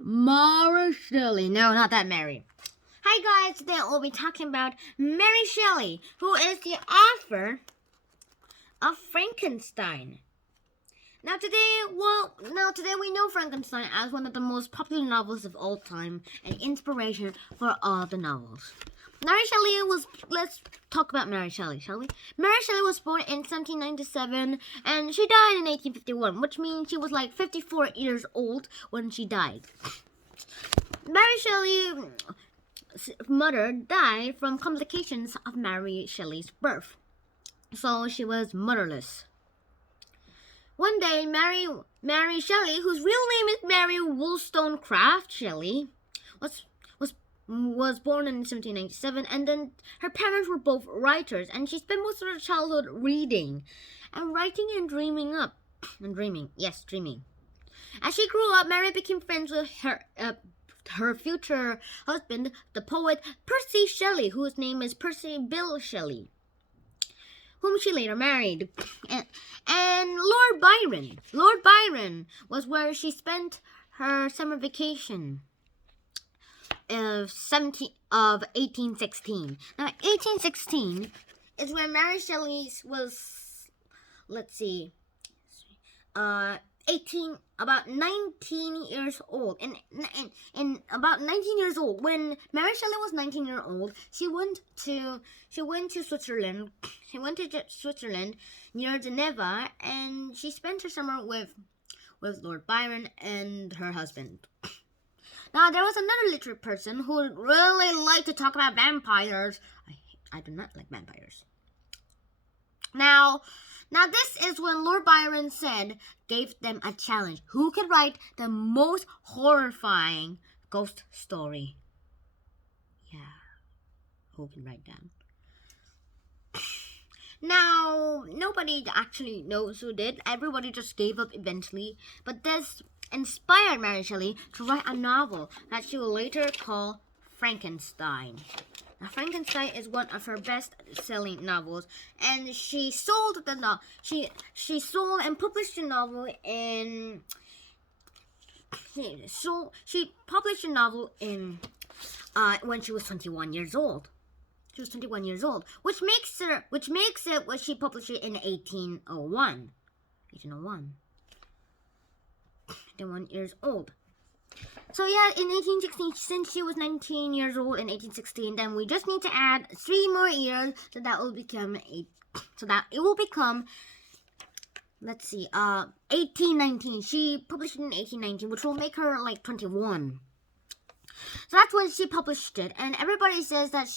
Mary Shelley. No, not that Mary. Hi guys, today we'll be talking about Mary Shelley, who is the author of Frankenstein. Now today we know Frankenstein as one of the most popular novels of all time and inspiration for all the novels. Let's talk about Mary Shelley, shall we? Mary Shelley was born in 1797 and she died in 1851, which means she was like 54 years old when she died. Mary Shelley's mother died from complications of Mary Shelley's birth, so she was motherless. One day, Mary Shelley, whose real name is Mary Wollstonecraft Shelley, was born in 1797, and then her parents were both writers, and she spent most of her childhood reading and writing and dreaming. As she grew up, Mary became friends with her future husband, the poet Percy Shelley, whose name is Percy Bysshe Shelley, whom she later married. And Lord Byron was where she spent her summer vacation of 1816. Now, 1816 is when Mary Shelley was, about 19 years old. In about 19 years old, when Mary Shelley was 19 years old, she went to Switzerland. She went to Switzerland near Geneva, and she spent her summer with Lord Byron and her husband. Now, there was another literary person who really liked to talk about vampires. I do not like vampires. Now this is when Lord Byron gave them a challenge. Who could write the most horrifying ghost story? Yeah, who can write that? Now, nobody actually knows who did. Everybody just gave up eventually. But this inspired Mary Shelley to write a novel that she will later call Frankenstein. Now, Frankenstein is one of her best-selling novels, and she sold she sold and published the novel in. She published a novel in when she was 21 years old. She was 21 years old, which makes it when she published it in 1801. 21 years old. So yeah, in 1816, since she was 19 years old in 1816, then we just need to add 3 more years, so that it will become 1819. She published it in 1819, which will make her like 21. So that's when she published it, and everybody says that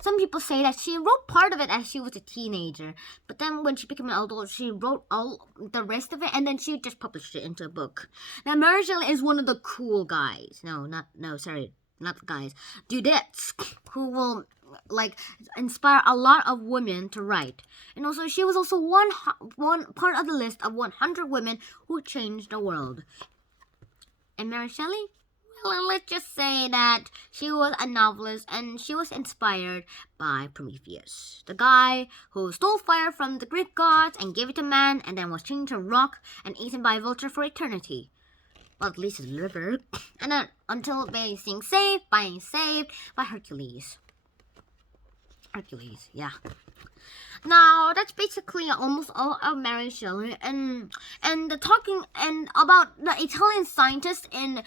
some people say that she wrote part of it as she was a teenager, but then when she became an adult, she wrote all the rest of it, and then she just published it into a book. Now, Mary Shelley is one of the cool guys. Not the guys. Dudettes, who will inspire a lot of women to write. And also, she was also one part of the list of 100 women who changed the world. And Mary Shelley? Well, let's just say that she was a novelist and she was inspired by Prometheus, the guy who stole fire from the Greek gods and gave it to man and then was changed to rock and eaten by a vulture for eternity. Well, at least his liver. And then until being saved by Hercules. Yeah. Now, that's basically almost all of Mary Shelley, and talking about the Italian scientist in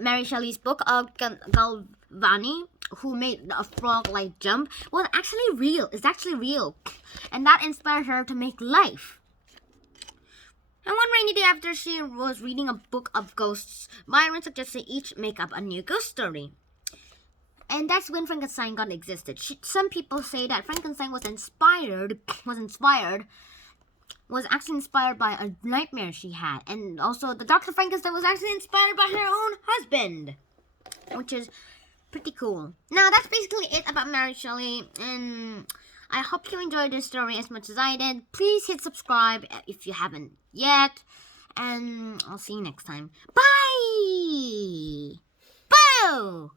Mary Shelley's book of Galvani, who made a frog jump, was actually real. It's actually real, and that inspired her to make life. And one rainy day after she was reading a book of ghosts, Byron suggested each make up a new ghost story. And that's when Frankenstein got existed. Some people say that Frankenstein was actually inspired by a nightmare she had. And also, the Dr. Frankenstein was actually inspired by her own husband, which is pretty cool. Now, that's basically it about Mary Shelley. And I hope you enjoyed this story as much as I did. Please hit subscribe if you haven't yet. And I'll see you next time. Bye! Boo!